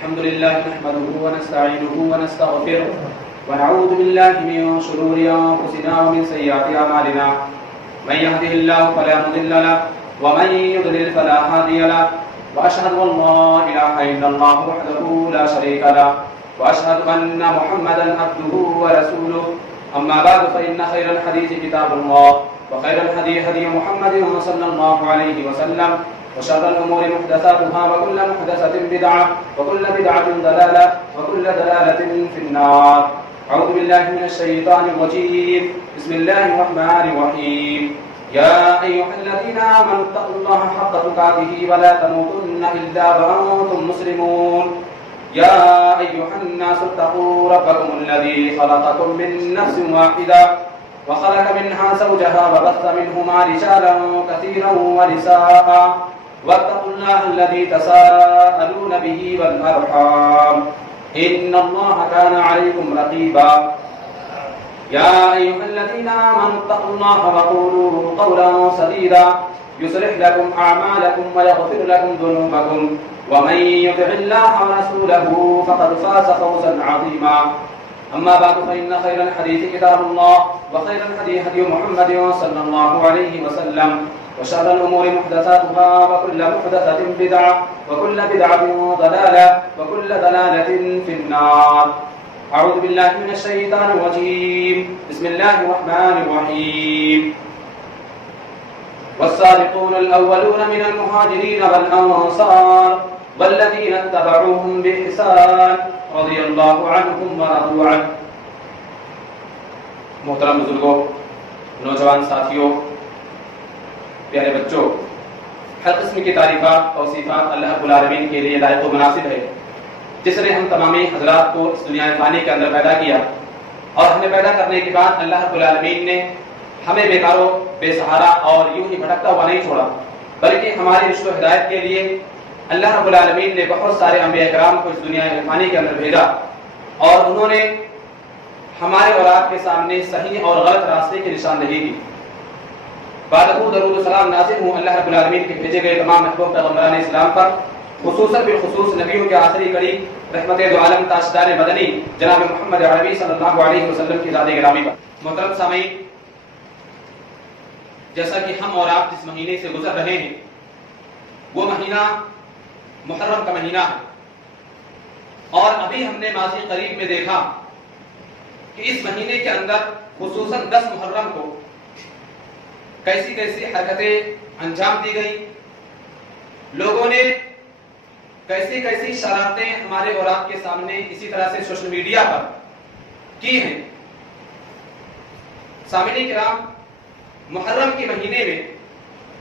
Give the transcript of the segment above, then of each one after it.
الحمد لله نحمده ونستعينه ونستغفره ونعوذ بالله من شرور أنفسنا ومن سيئات أعمالنا من يهده الله فلا مضل له ومن يضلل فلا هادي له وأشهد أن لا إله إلا الله وحده لا شريك له وأشهد أن محمدا عبده ورسوله أما بعد فإن خير الحديث كتاب الله وخير الهدي هدي محمد صلى الله عليه وسلم وشر الأمور محدثاتها وكل محدثة بدعة وكل بدعة ضلالة وكل ضلالة في النار. أعوذ بالله من الشيطان الرجيم. بسم الله الرحمن الرحيم. يا أيها الذين آمنوا اتقوا الله حق تقاته ولا تموتن إلا وأنتم مسلمون. يا أيها الناس اتقوا ربكم الذي خلقكم من نفس واحدة وخلق منها زوجها وبث منهما رجالا كثيرا ونساء واتقوا الله الذي تساءلون به والأرحام إن الله كان عليكم رقيبا. يا أيها الذين آمنوا اتقوا الله وقولوا قولا سديدا يصلح لكم أعمالكم ويغفر لكم ذنوبكم ومن يطع الله ورسوله فقد فاز فوزا عظيما. أما بعد فإن خير الحديث كتاب الله وخير الهدي هدي محمد صلى الله عليه وسلم وشر الأمور محدثاتها وكل محدثة بدعة وكل بدعة ضلالة وكل ضلالة في النار. أعوذ بالله من الشيطان الرجيم. بسم الله الرحمن الرحيم. والسابقون الأولون من المهاجرين والأنصار والذين اتبعوهم بإحسان رضي الله عنهم ورضوا عنه. محترم بزرگوں، نوجوان ساتھیوں، پیارے بچوں، ہر قسم کی تعریفات توصیفات اللہ رب العالمین کے لیے لائق و مناسب ہے، جس نے ہم تمامی حضرات کو اس دنیا فانی کے اندر پیدا کیا، اور ہمیں پیدا کرنے کے بعد اللہ رب العالمین نے ہمیں بیکار و بے سہارا اور یوں ہی بھٹکتا ہوا نہیں چھوڑا، بلکہ ہماری رشد و ہدایت کے لیے اللہ رب العالمین نے بہت سارے انبیاء کرام کو اس دنیا فانی کے اندر بھیجا، اور انہوں نے ہمارے اور آپ کے سامنے صحیح اور غلط راستے کی نشاندہی کی. بعد درود و سلام نازل ہوں اللہ رب العالمین کے بھیجے گئے تمام محبوب پیغمبران اسلام پر، خصوصاً بالخصوص نبیوں کے آخری کڑی رحمت دو عالم تاجدار مدنی جناب محمد عربی صلی اللہ علیہ وسلم کی ذات گرامی پر. محترم سامعین، جیسا کہ ہم اور آپ جس مہینے سے گزر رہے ہیں وہ مہینہ محرم کا مہینہ ہے، اور ابھی ہم نے ماضی قریب میں دیکھا کہ اس مہینے کے اندر خصوصاً 10 محرم کو کیسی کیسی حرکتیں انجام دی گئی، لوگوں نے کیسی کیسی شرارتیں ہمارے اور آپ کے سامنے اسی طرح سے سوشل میڈیا پر کی ہیں. سامعین کرام، محرم کے مہینے میں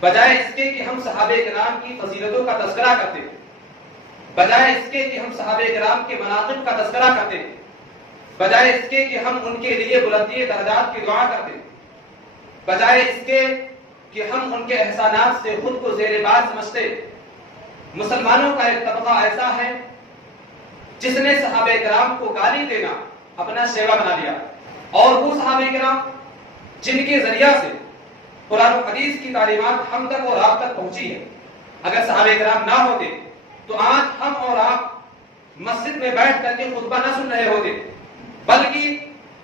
بجائے اس کے کہ ہم صحابہ کرام کی فضیلتوں کا تذکرہ کرتے، بجائے اس کے کہ ہم صحابہ کرام کے مناقب کا تذکرہ کرتے، بجائے اس کے کہ ہم ان کے لیے بلندی درجات کی دعا کرتے، بجائے اس کے کہ ہم ان کے احسانات سے خود کو زیر بار سمجھتے، مسلمانوں کا ایک طبقہ ایسا ہے جس نے صحابہ کرام کو گالی دینا اپنا شیوا بنا لیا، اور وہ صحابہ کرام جن کے ذریعہ سے قرآن و حدیث کی تعلیمات ہم تک اور آپ تک پہنچی ہے. اگر صحابہ کرام نہ ہوتے تو آج ہم اور آپ مسجد میں بیٹھ کر کے خطبہ نہ سن رہے ہوتے، بلکہ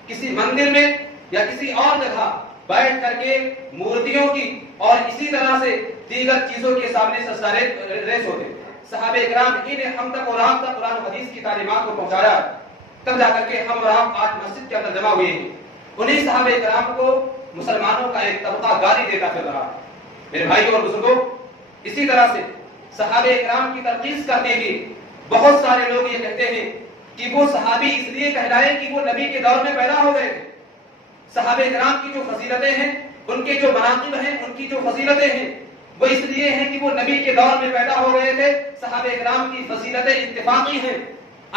کسی مندر میں یا کسی اور جگہ بیٹھ کر کے مورتیوں کی اور اسی طرح سے دیگر چیزوں کے سامنے سجدہ ریز ہوتے. صحابہ کرام ہی نے ہم تک اور آپ تک قرآن و حدیث کی تعلیمات کو پہنچایا، تب جا کر کے ہم اور آپ آج مسجد کے اندر جمع ہوئے ہیں. انہیں صحابہ کرام کو مسلمانوں کا ایک طبقہ گالی دیتا پھر رہا. میرے بھائیوں اور بزرگوں، اسی طرح سے صحابہ کرام کی تنقید کرتے ہوئے بہت سارے لوگ یہ کہتے ہیں کہ وہ صحابی اس لیے کہلائے کہ وہ نبی کے دور میں پیدا ہو گئے تھے. صحابہ کرام کی جو فضیلتیں ہیں، ان کے جو مناقب ہیں، ان کی جو فضیلتیں ہیں، وہ اس لیے ہیں کہ وہ نبی کے دور میں پیدا ہو گئے تھے. صحابہ کرام کی فضیلتیں اتفاقی ہیں.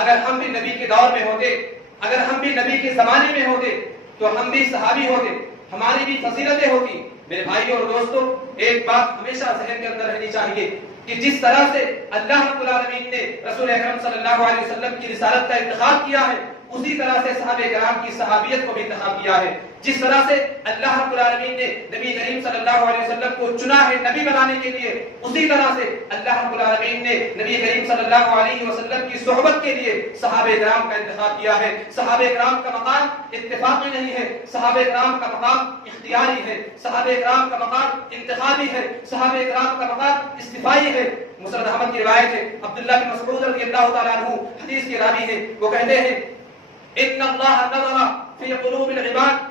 اگر ہم بھی نبی کے دور میں ہوتے، اگر ہم بھی نبی کے زمانے میں ہوتے تو ہم بھی صحابی ہوتے، ہماری بھی فضیلتیں ہوتی. میرے بھائیوں اور دوستوں، ایک بات ہمیشہ ذہن کے اندر رہنی چاہیے کہ جس طرح سے اللہ رب العالمین نے رسول اکرم صلی اللہ علیہ وسلم کی رسالت کا انتخاب کیا ہے، اسی طرح سے صحابہ کرام کی صحابیت کو بھی انتخاب کیا ہے. جس طرح سے اللہ رب العالمین نے نبی کریم صلی اللہ علیہ وسلم کو چنا ہے نبی بنانے کے لیے، اسی طرح سے اللہ رب العالمین نے نبی کریم صلی اللہ علیہ وسلم کی صحبت کے لیے صحابہ کرام کا انتخاب کیا ہے۔ صحابہ کرام کا مقام اتفاقی نہیں ہے، صحابہ کرام کا مقام اختیاری ہے، صحابہ کرام کا مقام انتخابی ہے، صحابہ کرام کا مقام استفائی ہے۔ مسند احمد کی روایت ہے، عبداللہ بن مسعود رضی اللہ تعالیٰ عنہ حدیث کے راوی ہیں، وہ کہتے ہیں ان اللہ نظر فی قلوب العباد،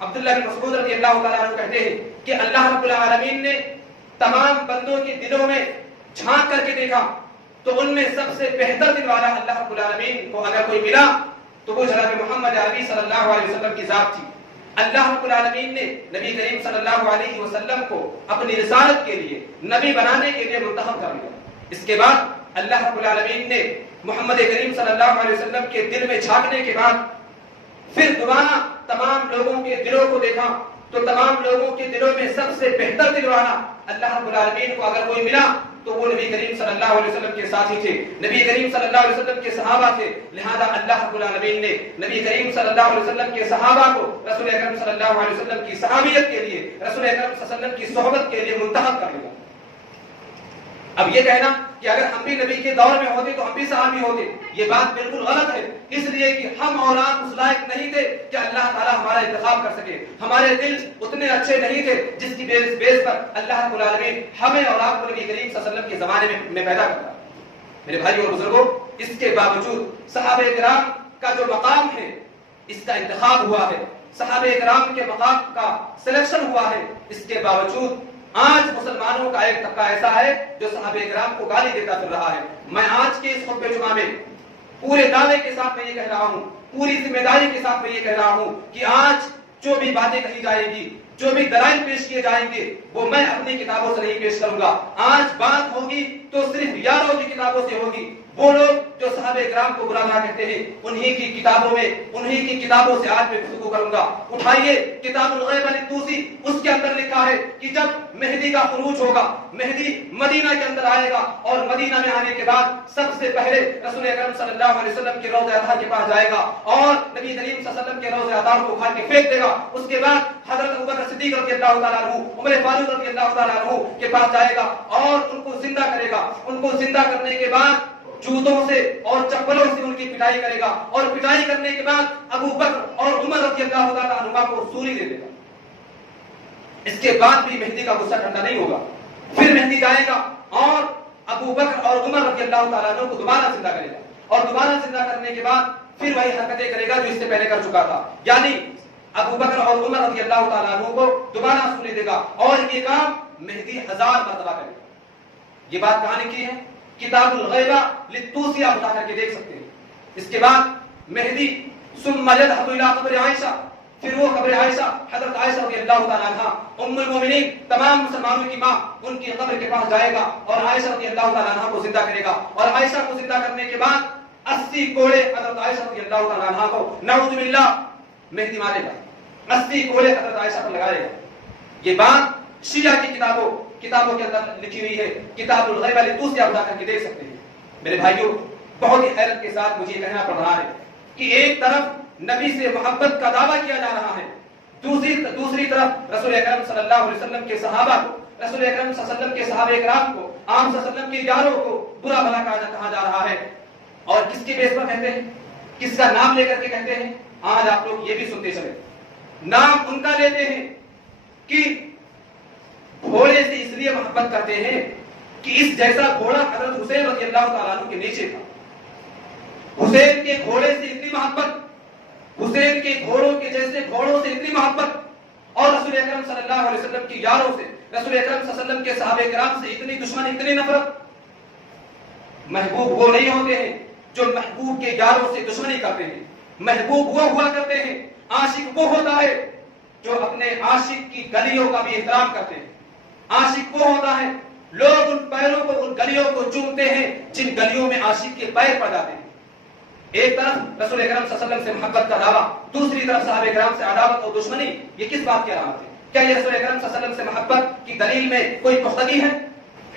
عبداللہ بن مسعود رضی اللہ تعالیٰ عنہ کہتے ہیں کہ اللہ رب العالمین نے تمام بندوں کے دلوں میں جھانک کر کے دیکھا تو ان میں سب سے بہتر دل والا اللہ رب العالمین کو اگر کوئی ملا تو وہ جناب محمد عربی صلی اللہ علیہ وسلم کی ذات تھی۔ اللہ رب العالمین نے نبی کریم صلی اللہ علیہ وسلم کو اپنی رسالت کے لیے نبی بنانے کے لیے منتخب کر لیا۔ اس کے بعد اللہ رب العالمین نے محمد کریم صلی اللہ علیہ وسلم کے دل میں جھانکنے کے بعد پھر دوبارہ تمام لوگوں کے دلوں کو دیکھا تو تمام لوگوں کے دلوں میں سب سے بہتر دل والا اللہ رب العالمین کو اگر کوئی ملا تو وہ نبی کریم صلی اللہ علیہ وسلم کے ساتھی تھے، نبی کریم صلی اللہ علیہ وسلم کے صحابہ تھے۔ لہذا اللہ رب العالمین نے نبی کریم صلی اللہ علیہ وسلم کے صحابہ کو رسول اکرم صلی اللہ علیہ وسلم کی صحابیت کے لیے، رسول اکرم صلی اللہ علیہ وسلم کی صحبت کے لیے منتخب کر لیا۔ اب یہ کہنا کہ اگر ہم بھی نبی کے دور میں ہوتے تو ہم بھی صحابی ہوتے، یہ بات بالکل غلط ہے، اس لیے کہ ہم اور آپ اس لائق نہیں تھے کہ اللہ تعالیٰ ہمارا انتخاب کر سکے، ہمارے دل اتنے اچھے نہیں تھے جس کی بیس پر اللہ رب العالمین ہمیں اور آپ کو نبی کریم صلی اللہ علیہ وسلم کے زمانے میں پیدا کرتا۔ میرے بھائی اور بزرگوں، اس کے باوجود صحابہ کرام کا جو مقام ہے اس کا انتخاب ہوا ہے، صحابہ کرام کے مقام کا سلیکشن ہوا ہے، اس کے باوجود آج مسلمانوں کا ایک طبقہ ایسا ہے جو صحابہ کرام کو گالی دیتا پھر رہا ہے۔ میں آج کے اس خطبہ جمعہ میں پورے دعوے کے ساتھ میں یہ کہہ رہا ہوں، پوری ذمہ داری کے ساتھ میں یہ کہہ رہا ہوں کہ آج جو بھی باتیں کہی جائیں گی، جو بھی دلائل پیش کیے جائیں گے وہ میں اپنی کتابوں سے نہیں پیش کروں گا۔ آج بات ہوگی تو صرف یاروں کی کتابوں سے ہوگی۔ وہ لوگ جو صحابہ کرام کو برا نہ کہتے ہیں انہی کی کتابوں میں، انہی کی کتابوں سے آج میں گفتگو کروں گا۔ اٹھائیے کتاب الغیب للطوسی، اس کے اندر لکھا ہے کہ جب مہدی کا خروج ہوگا، مہدی مدینہ کے اندر آئے گا اور مدینہ میں آنے کے بعد سب سے پہلے رسول اکرم صلی اللہ علیہ وسلم کے روضہ اطہر کے پاس جائے گا اور نبی کریم صلی اللہ علیہ وسلم کے روضہ اطہر کو اٹھا کے پھینک دے گا۔ اس کے بعد حضرت ابوبکر صدیق رضی اللہ تعالیٰ عنہ، عمر فاروق رضی اللہ تعالیٰ عنہ کے پاس جائے گا اور ان کو زندہ کرے گا۔ ان کو زندہ کرنے کے بعد جوتوں سے اور چپلوں سے ان کی پٹائی کرے گا اور پٹائی کرنے کے بعد ابو بکر اور عمر رضی اللہ تعالیٰ عنہ کو سولی دے دے گا۔ اس کے بعد بھی مہدی کا غصہ ٹھنڈا نہیں ہوگا، پھر مہدی جائے گا اور ابو بکر اور عمر رضی اللہ تعالیٰ عنہ کو دوبارہ زندہ کرے گا اور دوبارہ زندہ کرنے کے بعد پھر وہی حرکتیں کرے گا جو اس سے پہلے کر چکا تھا، یعنی ابو بکر اور عمر رضی اللہ تعالیٰ عنہ کو دوبارہ سولی دے گا اور یہ کام مہدی 1000 مرتبہ کرے گا۔ یہ بات کہاں لکھی ہے؟ کتاب الغیبہ للطوسی آپ اٹھا کر کے دیکھ سکتے ہیں۔ اس کے بعد مہدی ثم یذهب الى قبر عائشہ، پھر وہ قبر عائشہ حضرت عائشہ رضی اللہ تعالیٰ عنہا ام المومنین تمام مسلمانوں کی ماں، ان کی قبر کے پاس جائے گا اور عائشہ رضی اللہ تعالیٰ عنہا کو زندہ کرے گا اور عائشہ کو زندہ کرنے کے بعد 80 کوڑے حضرت عائشہ رضی اللہ تعالیٰ عنہا کو نعوذ باللہ مہدی مارے گا، 80 کوڑے حضرت عائشہ پر لگائے گا۔ یہ بات شیعہ کی کتابوں کے اندر لکھی ہوئی ہے، کتاب الغیبہ للطوسی آپ جا کر کے دیکھ سکتے ہیں۔ میرے بھائیوں، بہت ہی حیرت کے ساتھ مجھے یہ کہنا پڑ رہا ہے کہ ایک طرف نبی سے محبت کا دعویٰ کیا جا رہا ہے، دوسری طرف رسول اکرم صلی اللہ علیہ وسلم کے صحابہ کو، رسول اکرم صلی اللہ علیہ وسلم کے صحابہ کرام کو، عام صلی اللہ علیہ وسلم کے یاروں کو برا بھلا کہا جا رہا ہے۔ اور کس کے بیس پر کہتے ہیں؟ کس کا نام لے کر کے کہتے ہیں؟ آج آپ لوگ یہ بھی سنتے چلے، نام ان کا لیتے ہیں کہ گھوڑے سے اس لیے محبت کرتے ہیں کہ اس جیسا گھوڑا حضرت حسین رضی اللہ تعالیٰ عنہ کے نیچے تھا۔ حسین کے گھوڑے سے اتنی محبت، حسین کے گھوڑوں کے جیسے گھوڑوں سے اتنی محبت، اور رسول اکرم صلی اللہ علیہ وسلم کی یاروں سے، رسول اکرم صلی اللہ علیہ وسلم کے صحابہ کرام سے اتنی دشمنی، اتنی نفرت۔ محبوب وہ نہیں ہوتے ہیں جو محبوب کے یاروں سے دشمنی کرتے ہیں، محبوب وہ ہوا کرتے ہیں، عاشق وہ ہوتا ہے جو اپنے عاشق کی گلیوں کا بھی احترام کرتے ہیں، عاشق وہ ہوتا ہے لوگ ان پیروں کو، ان گلیوں کو چومتے ہیں جن گلیوں میں عاشق کے پیر پڑ جاتے ہیں۔ ایک طرف رسول اکرم صلی اللہ علیہ وسلم سے محبت کا دعویٰ، دوسری طرف صحابہ کرام سے عداوت اور دشمنی، یہ کس بات کی علامت ہے؟ کیا یہ رسول اکرم صلی اللہ علیہ وسلم سے محبت کی دلیل میں کوئی پختگی ہے؟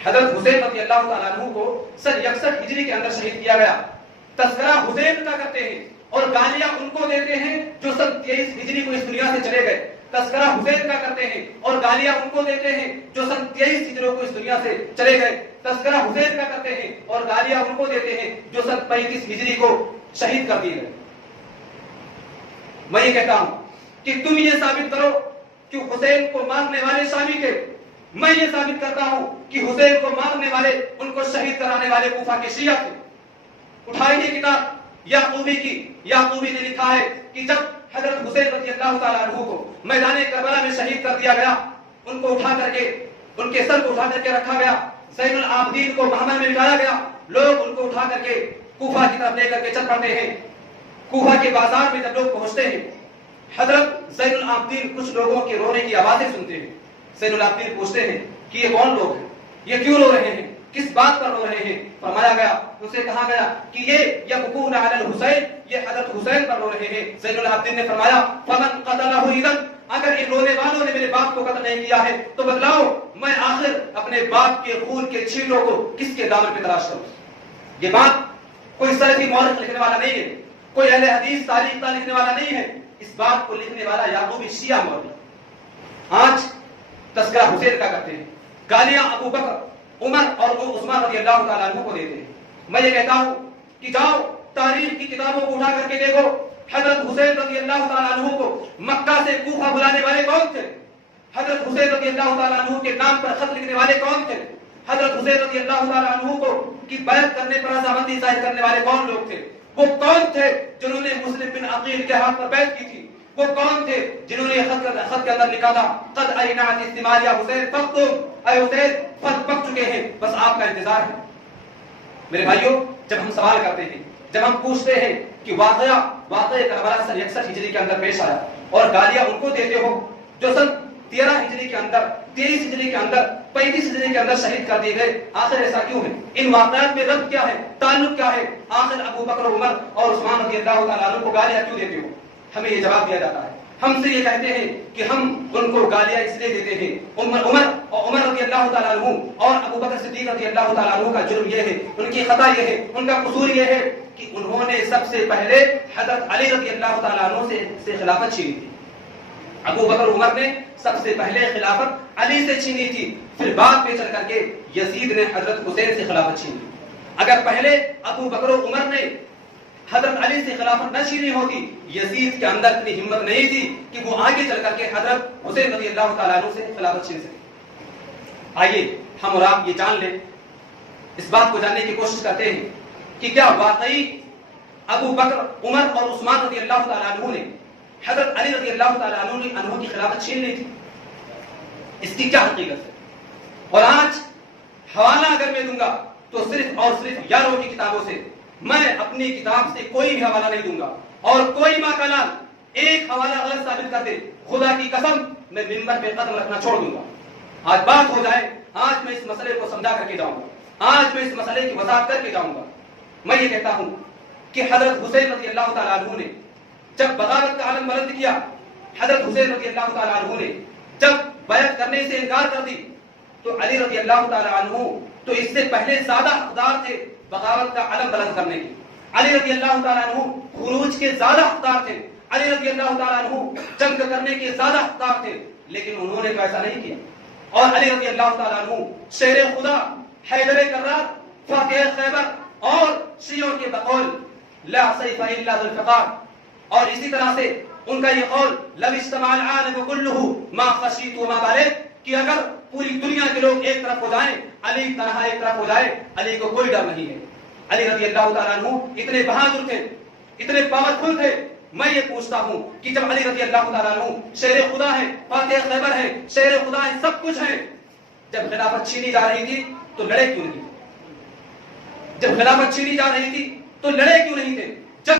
حضرت حسین رضی اللہ تعالیٰ عنہ کو سن 61 ہجری کے اندر شہید کیا گیا۔ تذکرہ حسین کا کرتے ہیں اور گالیاں ان کو دیتے ہیں جو سن 23 ہجری کو اس دنیا سے چلے گئے، تذکرہ حسین کا کرتے ہیں اور گالیاں ان کو دیتے ہیں جو سن 23 ہجری کو اس دنیا سے چلے گئے، تذکرہ حسین کا کرتے ہیں اور گالیاں ان کو دیتے ہیں جو سن 35 ہجری کو شہید کر دیے گئے۔ میں یہ کہتا ہوں کہ تم یہ ثابت کرو کہ حسین کو مارنے والے شامی تھے، میں یہ ثابت کرتا ہوں کہ حسین کو مارنے والے، ان کو شہید کرانے والے کوفہ کے شیعہ تھے۔ اٹھائیے کتاب یعقوبی کی، یعقوبی نے لکھا ہے کہ جب حضرت حسین رضی اللہ تعالیٰ عنہ کو میدان کربلا میں شہید کر دیا گیا، ان کو اٹھا کر کے، ان کے سر کو اٹھا کر کے رکھا گیا، زین العابدین کو محمل میں لٹایا گیا، لوگ ان کو اٹھا کر کے کوفہ کی طرف لے کر کے چل پڑتے ہیں۔ کوفہ کے بازار میں جب لوگ پہنچتے ہیں، حضرت زین العابدین کچھ لوگوں کے رونے کی آوازیں سنتے ہیں۔ زین العابدین پوچھتے ہیں کہ یہ کون لوگ ہیں، یہ کیوں رو رہے ہیں، کس بات پر رو رہے ہیں؟ فرمایا گیا، ان سے کہا گیا کہ یہ یبکون علی الحسین، یہ حضرت حسین پر رو رہے ہیں۔ زین العابدین نے فرمایا فمن قتلہ اذا، اگر ان رونے والوں نے میرے باپ کو قتل نہیں کیا ہے تو بتلاؤ میں آخر اپنے باپ کے خون کے چھینٹوں کو کس کے دامن پہ تلاش کروں۔ یہ بات کوئی سلفی مورخ لکھنے والا نہیں ہے، کوئی اہل حدیث تاریخ کا لکھنے والا نہیں ہے، اس بات کو لکھنے والا یعقوبی شیعہ مورخ۔ آج تذکرہ حسین کا کرتے ہیں، گالیاں ابو بکر، عمر اور عثمان رضی اللہ تعالیٰ عنہ کو دیتے ہیں۔ میں یہ کہتا ہوں کہ جاؤ تاریخ کی کتابوں کو اٹھا کر کے دیکھو، حضرت حسین رضی اللہ تعالیٰ عنہ کو مکہ سے کوفہ بلانے والے کون تھے؟ حضرت حسین رضی اللہ تعالیٰ عنہ کے نام پر خط لکھنے والے کون تھے؟ حضرت حسین رضی اللہ تعالیٰ عنہ کو کی بیعت کرنے پر رضامندی ظاہر کرنے والے کون لوگ تھے؟ وہ کون تھے جنہوں نے مسلم بن عقیل کے ہاتھ پر بیعت کی تھی؟ وہ کون تھے جنہوں نے خط کے اندر لکھا تھا قد اینعت استمار یا حسین فقتم، اے حسین پھل پک چکے ہیں، بس آپ کا انتظار ہے۔ میرے بھائیوں، جب ہم سوال کرتے ہیں، جب ہم پوچھتے ہیں کہ واقعہ کربلا سن 61 ہجری کے اندر پیش آیا اور گالیاں ان کو دیتے ہو جو سن 13 ہجری کے اندر، 23 ہجری کے اندر، 35 ہجری کے اندر شہید کر دیے گئے، آخر ایسا کیوں ہے؟ ان واقعات میں ربط کیا ہے، تعلق کیا ہے؟ آخر ابو بکر، عمر اور عثمان رضی اللہ تعالیٰ عنہ کو گالیاں کیوں دیتے ہو؟ ہمیں یہ جواب دیا جاتا ہے، ہم سے یہ کہتے ہیں کہ ہم ان کو گالیاں اس لیے دیتے ہیں، عمر رضی اللہ تعالیٰ عنہ اور ابو بکر صدیق رضی اللہ تعالیٰ عنہ کا جرم یہ ہے، ان کی خطا یہ ہے، ان کا قصور یہ ہے کہ انہوں نے سب سے پہلے حضرت علی رضی اللہ تعالیٰ عنہ سے خلافت چھینی تھی۔ ابو بکر عمر نے سب سے پہلے خلافت علی سے چھینی تھی، پھر بعد میں چل کر کے یزید نے حضرت حسین سے خلافت چھینی۔ اگر پہلے ابو بکر و عمر نے حضرت علی سے خلافت نہ چھینی ہوتی، یزید کے اندر اتنی ہمت نہیں تھی کہ وہ آگے چل کر کے حضرت حسین رضی اللہ تعالیٰ عنہ سے خلافت چھین سکے۔ آئیے ہم اور آپ یہ جان لیں، اس بات کو جاننے کی کوشش کرتے ہیں کہ کیا واقعی ابو بکر، عمر اور عثمان رضی اللہ تعالیٰ عنہ نے حضرت علی رضی اللہ تعالیٰ عنہ کی خلافت چھین لی تھی؟ اس کی کیا حقیقت ہے؟ اور آج حوالہ اگر میں دوں گا تو صرف اور صرف یاروں کی کتابوں سے، میں اپنی کتاب سے کوئی بھی حوالہ نہیں دوں گا، اور کوئی ماں کا نام ایک حوالہ غلط ثابت کر دے، خدا کی قسم میں منبر پہ قدم رکھنا چھوڑ دوں گا۔ آج بات ہو جائے، آج میں اس مسئلے کو سمجھا کر کے جاؤں گا، آج میں اس مسئلے کی وضاحت کر کے جاؤں گا۔ میں یہ کہتا ہوں کہ حضرت حسین رضی اللہ تعالیٰ عنہ نے جب بغاوت کا علم بلند کیا، حضرت حسین رضی اللہ تعالیٰ عنہ نے جب بیعت کرنے سے انکار کر دی، تو علی رضی اللہ تعالیٰ عنہ تو اس سے پہلے زیادہ حقدار تھے بغاوت کا علم بلند کرنے کی۔ علی رضی اللہ تعالیٰ عنہ خروج کے زیادہ حقدار تھے، علی رضی اللہ تعالیٰ عنہ جنگ کرنے کے زیادہ حقدار تھے، لیکن انہوں نے تو ایسا نہیں کیا۔ اور علی رضی اللہ تعالیٰ عنہ شیر خدا، حیدر کرار، فاتح خیبر اور شیعوں کے بقول لا سیف الا ذو الفقار، اور اسی طرح سے ان کا یہ قول لو اجتمع العالم كله ما خشیت وما بالغ، کہ اگر پوری دنیا کے لوگ ایک طرف ہو جائیں، علی تنہا ایک طرف ہو جائے، علی کو کوئی ڈر نہیں ہے۔ علی رضی اللہ تعالیٰ عنہ اتنے بہادر تھے، اتنے پاورفل تھے۔ میں یہ پوچھتا ہوں کہ جب علی رضی اللہ تعالیٰ عنہ شیر خدا ہے، فاتح خیبر ہے، شیر خدا ہے، سب کچھ ہے، جب خلافت چھینی جا رہی تھی تو لڑے کیوں نہیں؟ جب خلافت چھینی جا رہی تھی تو لڑے کیوں نہیں تھے؟